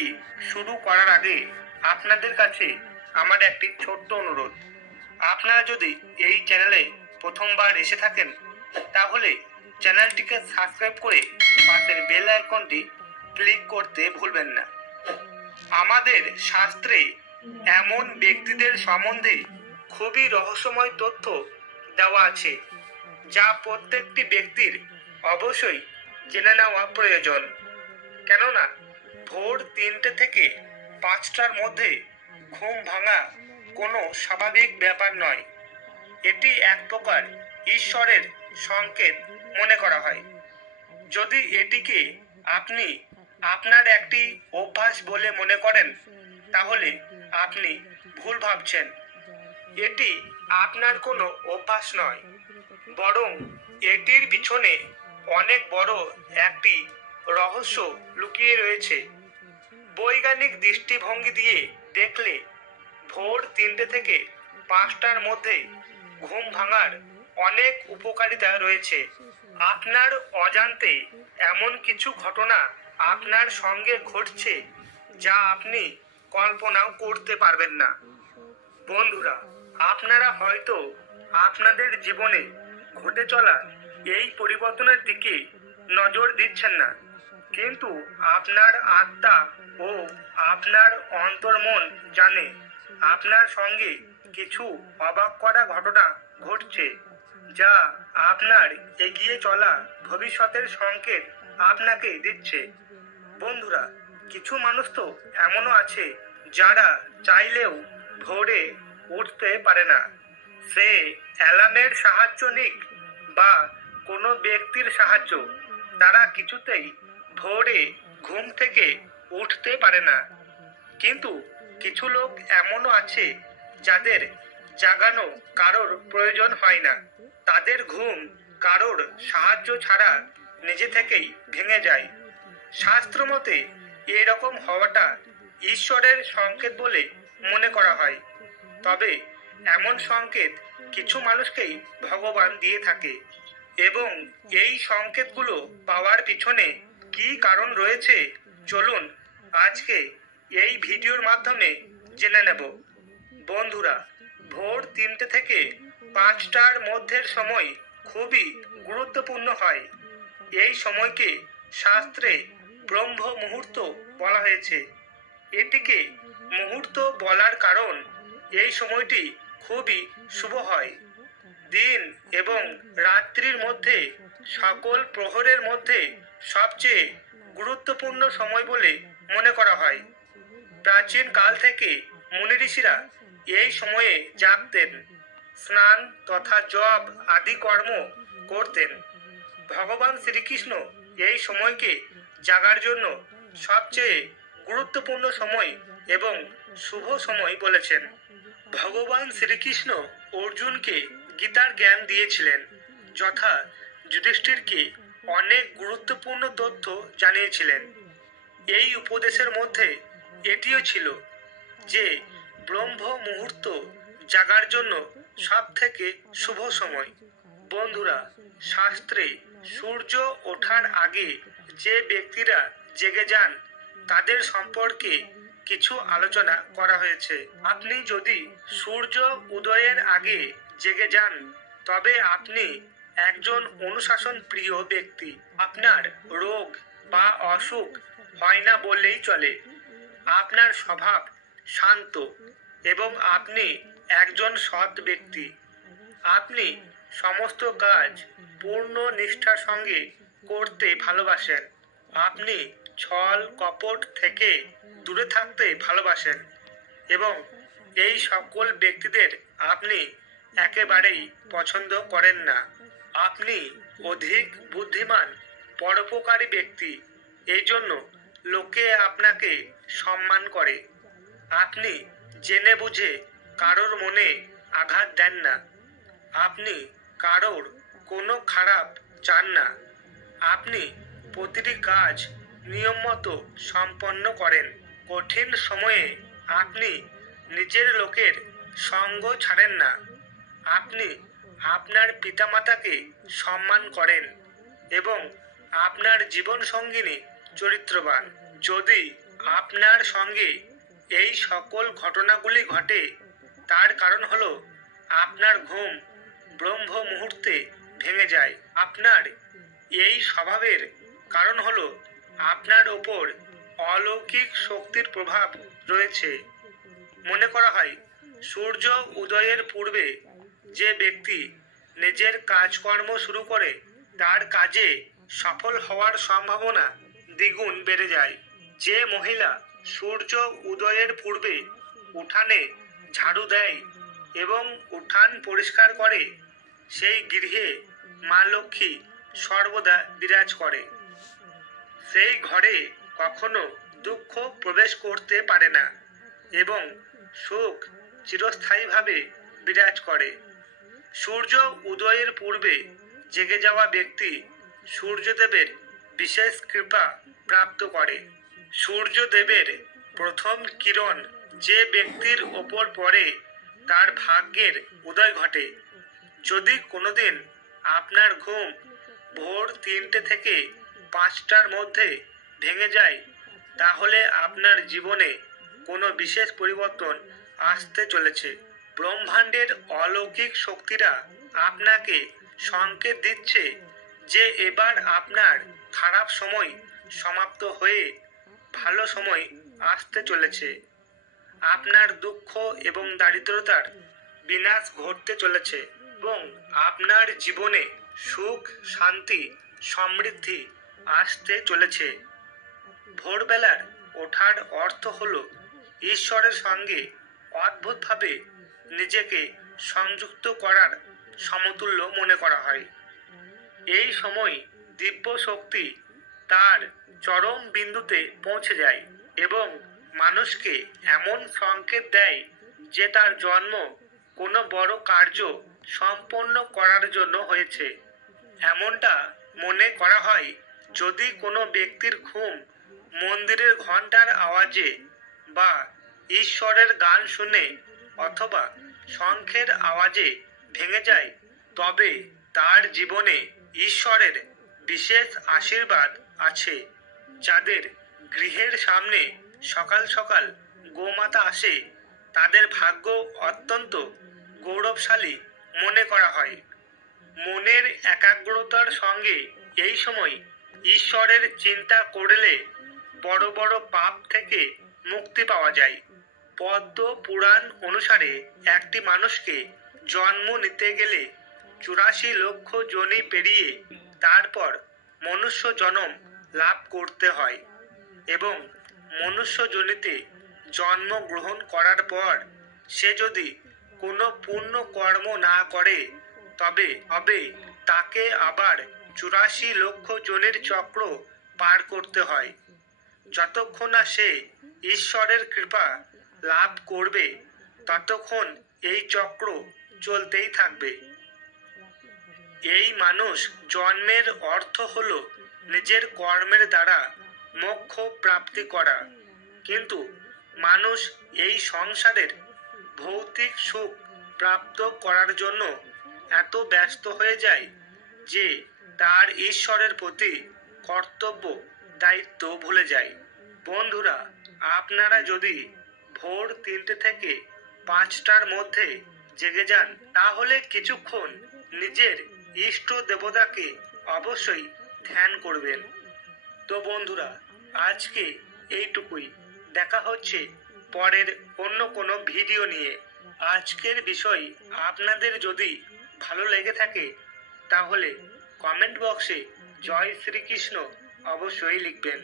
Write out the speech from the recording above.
ভিডিওটি শুরু করার আগে আপনাদের কাছে আমার একটি ছোট্ট অনুরোধ। আপনারা যদি এই চ্যানেলে প্রথমবার এসে থাকেন তাহলে চ্যানেলটিকে সাবস্ক্রাইব করে পাশের বেল আইকনটি ক্লিক করতে ভুলবেন না। আমাদের শাস্ত্রে এমন ব্যক্তিদের সম্বন্ধে খুবই রহস্যময় তথ্য দেওয়া আছে যা প্রত্যেকটি ব্যক্তির অবশ্যই জেনে নেওয়া প্রয়োজন। কেননা ভোর 3টে থেকে 5টার মধ্যে ঘুম ভাঙা কোনো স্বাভাবিক ব্যাপার নয়। এটি এক প্রকার ঈশ্বরের সংকেত মনে করা হয়। যদি এটিকে আপনি আপনার একটি অভ্যাস বলে মনে করেন তাহলে আপনি ভুল ভাবছেন। এটি আপনার কোনো অভ্যাস নয়, বরং এটির পিছনে অনেক বড় একটি রহস্য লুকিয়ে রয়েছে। বৈজ্ঞানিক দৃষ্টিভঙ্গি দিয়ে দেখলে ভোর 3টে থেকে 5টার মধ্যে ঘুম ভাঙার অনেক উপকারিতা রয়েছে। আপনার অজান্তে এমন কিছু ঘটনা আপনার সঙ্গে ঘটছে যা আপনি কল্পনাও করতে পারবেন না। বন্ধুরা, আপনারা হয়তো আপনাদের জীবনে ঘটে চলা এই পরিবর্তনের দিকে নজর দিচ্ছেন না, কিন্তু আপনার আত্মা ও আপনার অন্তর্মন জানে আপনার সঙ্গে কিছু অবাক করা ঘটনা ঘটছে যা আপনার এগিয়ে চলা ভবিষ্যতের সংকেত আপনাকে দিচ্ছে। বন্ধুরা, কিছু মানুষ তো এমনও আছে যারা চাইলেও ভোরে উঠতে পারে না। সে অ্যালার্মের সাহায্য নিক বা কোনো ব্যক্তির সাহায্য, তারা কিছুতেই ভোরে ঘুম থেকে উঠতে পারে না। কিন্তু কিছু লোক এমনও আছে যাদের জাগানো কারোর প্রয়োজন হয় না। তাদের ঘুম কারোর সাহায্য ছাড়া নিজে থেকেই ভেঙে যায়। শাস্ত্র মতে এরকম হওয়াটা ঈশ্বরের সংকেত বলে মনে করা হয়। তবে এমন সংকেত কিছু মানুষকেই ভগবান দিয়ে থাকে, এবং এই সংকেতগুলো পাওয়ার পিছনে কি কারণ রয়েছে চলুন আজকে এই ভিডিওর মাধ্যমে জেনে নেব। বন্ধুরা, ভোর 3টে থেকে 5টার মধ্যের সময় খুবই গুরুত্বপূর্ণ হয়। এই সময়কে শাস্ত্রে ব্রহ্ম মুহূর্ত বলা হয়েছে। এটিকে মুহূর্ত বলার কারণ এই সময়টি খুবই শুভ হয়। দিন এবং রাত্রির মধ্যে সকল প্রহরের মধ্যে সবচেয়ে গুরুত্বপূর্ণ সময় বলে মনে করা হয়। প্রাচীন কাল থেকে মুনি ঋষিরা এই সময়ে জাগতেন, স্নান তথা জপ আদি কর্ম করতেন। ভগবান শ্রীকৃষ্ণ এই সময়কে জাগার জন্য সবচেয়ে গুরুত্বপূর্ণ সময় এবং শুভ সময় বলেছেন। ভগবান শ্রীকৃষ্ণ অর্জুনকে গীতার জ্ঞান দিয়েছিলেন, যথা যুধিষ্ঠিরকে অনেক গুরুত্বপূর্ণ তথ্য জানিয়েছিলেন। এই উপদেশের মধ্যে এটিও ছিল যে ব্রহ্ম মুহূর্ত জাগার জন্য সব থেকে শুভ সময়। বন্ধুরা, শাস্ত্রে সূর্য ওঠার আগে যে ব্যক্তিরা জেগে যান তাদের সম্পর্কে কিছু আলোচনা করা হয়েছে। আপনি যদি সূর্য উদয়ের আগে জেগে যান তবে আপনি একজন অনুশাসন প্রিয় ব্যক্তি। আপনার রোগ বা অসুখ হয় না বললেই চলে। আপনার স্বভাব শান্ত এবং আপনি একজন সৎ ব্যক্তি। আপনি সমস্ত কাজ পূর্ণ নিষ্ঠার সঙ্গে করতে ভালোবাসেন। আপনি ছল কপট থেকে দূরে থাকতে ভালোবাসেন এবং এই সকল ব্যক্তিদের আপনি একেবারেই পছন্দ করেন না। আপনি অধিক বুদ্ধিমান, পরোপকারী ব্যক্তি, এই জন্য লোকে আপনাকে সম্মান করে। আপনি জেনে বুঝে কারোর মনে আঘাত দেন না। আপনি কারোর কোনো খারাপ চান না। আপনি প্রতিটি কাজ নিয়ম মতো সম্পন্ন করেন। কঠিন সময়ে আপনি নিজের লোকের সঙ্গ ছাড়েন না। আপনি আপনার পিতামাতাকে সম্মান করেন এবং আপনার জীবন সঙ্গিনী চরিত্রবান। যদি আপনার সঙ্গে এই সকল ঘটনাগুলি ঘটে তার কারণ হলো আপনার ঘুম ব্রহ্ম মুহূর্তে ভেঙে যায়। আপনার এই স্বভাবের কারণ হলো আপনার ওপর অলৌকিক শক্তির প্রভাব রয়েছে। মনে করা হয় সূর্য উদয়ের পূর্বে যে ব্যক্তি নিজের কাজকর্ম শুরু করে তার কাজে সফল হওয়ার সম্ভাবনা দ্বিগুণ বেড়ে যায়। যে মহিলা সূর্য উদয়ের পূর্বে উঠানে ঝাড়ু দেয় এবং উঠান পরিষ্কার করে সেই গৃহে মা লক্ষ্মী সর্বদা বিরাজ করে। সেই ঘরে কখনো দুঃখ প্রবেশ করতে পারে না এবং সুখ চিরস্থায়ীভাবে বিরাজ করে। সূর্য উদয়ের পূর্বে জেগে যাওয়া ব্যক্তি সূর্যদেবের বিশেষ কৃপা প্রাপ্ত করে। সূর্যদেবের প্রথম কিরণ যে ব্যক্তির ওপর পড়ে তার ভাগ্যের উদয় ঘটে। যদি কোনোদিন আপনার ঘুম ভোর 3টে থেকে 5টার মধ্যে ভেঙে যায় তাহলে আপনার জীবনে কোনো বিশেষ পরিবর্তন আসতে চলেছে। ব্রহ্মাণ্ডের অলৌকিক শক্তিরা আপনাকে সংকেত দিচ্ছে যে এবার আপনার খারাপ সময় সমাপ্ত হয়ে ভালো সময় আসতে চলেছে। আপনার দুঃখ এবং দারিদ্রতার বিনাশ ঘটতে চলেছে এবং আপনার জীবনে সুখ শান্তি সমৃদ্ধি আসতে চলেছে। ভোরবেলার ওঠার অর্থ হলো ঈশ্বরের সঙ্গে অদ্ভুতভাবে নিজেকে সংযুক্ত করার সমতুল্য মনে করা হয়। এই সময় দিব্য শক্তি তার চরম বিন্দুতে পৌঁছে যায় এবং মানুষকে এমন সংকেত দেয় যে তার জন্ম কোনো বড় কার্য সম্পন্ন করার জন্য হয়েছে। এমনটা মনে করা হয় যদি কোনো ব্যক্তির ঘুম মন্দিরের ঘন্টার আওয়াজে বা ঈশ্বরের গান শুনে অথবা শঙ্খের আওয়াজে ভেঙে যায় তবে তার জীবনে ঈশ্বরের বিশেষ আশীর্বাদ আছে। যাদের গৃহের সামনে সকাল সকাল গোমাতা আসে তাদের ভাগ্য অত্যন্ত গৌরবশালী মনে করা হয়। মনের একাগ্রতার সঙ্গে এই সময় ঈশ্বরের চিন্তা করলে বড় বড় পাপ থেকে মুক্তি পাওয়া যায়। পদ্ম পুরাণ অনুসারে একটি মানুষকে জন্ম নিতে গেলে 84 লক্ষ যোনি পেরিয়ে তারপর মনুষ্য জন্ম লাভ করতে হয় এবং মনুষ্য যোনিতে জন্ম গ্রহণ করার পর সে যদি কোনো পুণ্য কর্ম না করে তবে তাকে আবার 84 লক্ষ যোনির চক্র পার করতে হয়। যতক্ষণ না সে ঈশ্বরের কৃপা লাভ করবে ততক্ষণ এই চক্র চলতেই থাকবে। এই মানুষ জন্মের অর্থ হলো নিজের কর্মের দ্বারা মোক্ষ প্রাপ্তি করা, কিন্তু মানুষ এই সংসারের ভৌতিক সুখ প্রাপ্ত করার জন্য এত ব্যস্ত হয়ে যায় যে তার ঈশ্বরের প্রতি কর্তব্য দায়িত্ব ভুলে যায়। বন্ধুরা, আপনারা যদি ভোর 3টে থেকে 5টার মধ্যে জেগে যান তাহলে কিছুক্ষণ নিজের ইষ্ট দেবতাকে অবশ্যই ধ্যান করবেন। তো বন্ধুরা, আজকে এইটুকুই। দেখা হচ্ছে পরের অন্য কোনো ভিডিও নিয়ে। আজকের বিষয় আপনাদের যদি ভালো লেগে থাকে তাহলে কমেন্ট বক্সে জয় শ্রীকৃষ্ণ অবশ্যই লিখবেন।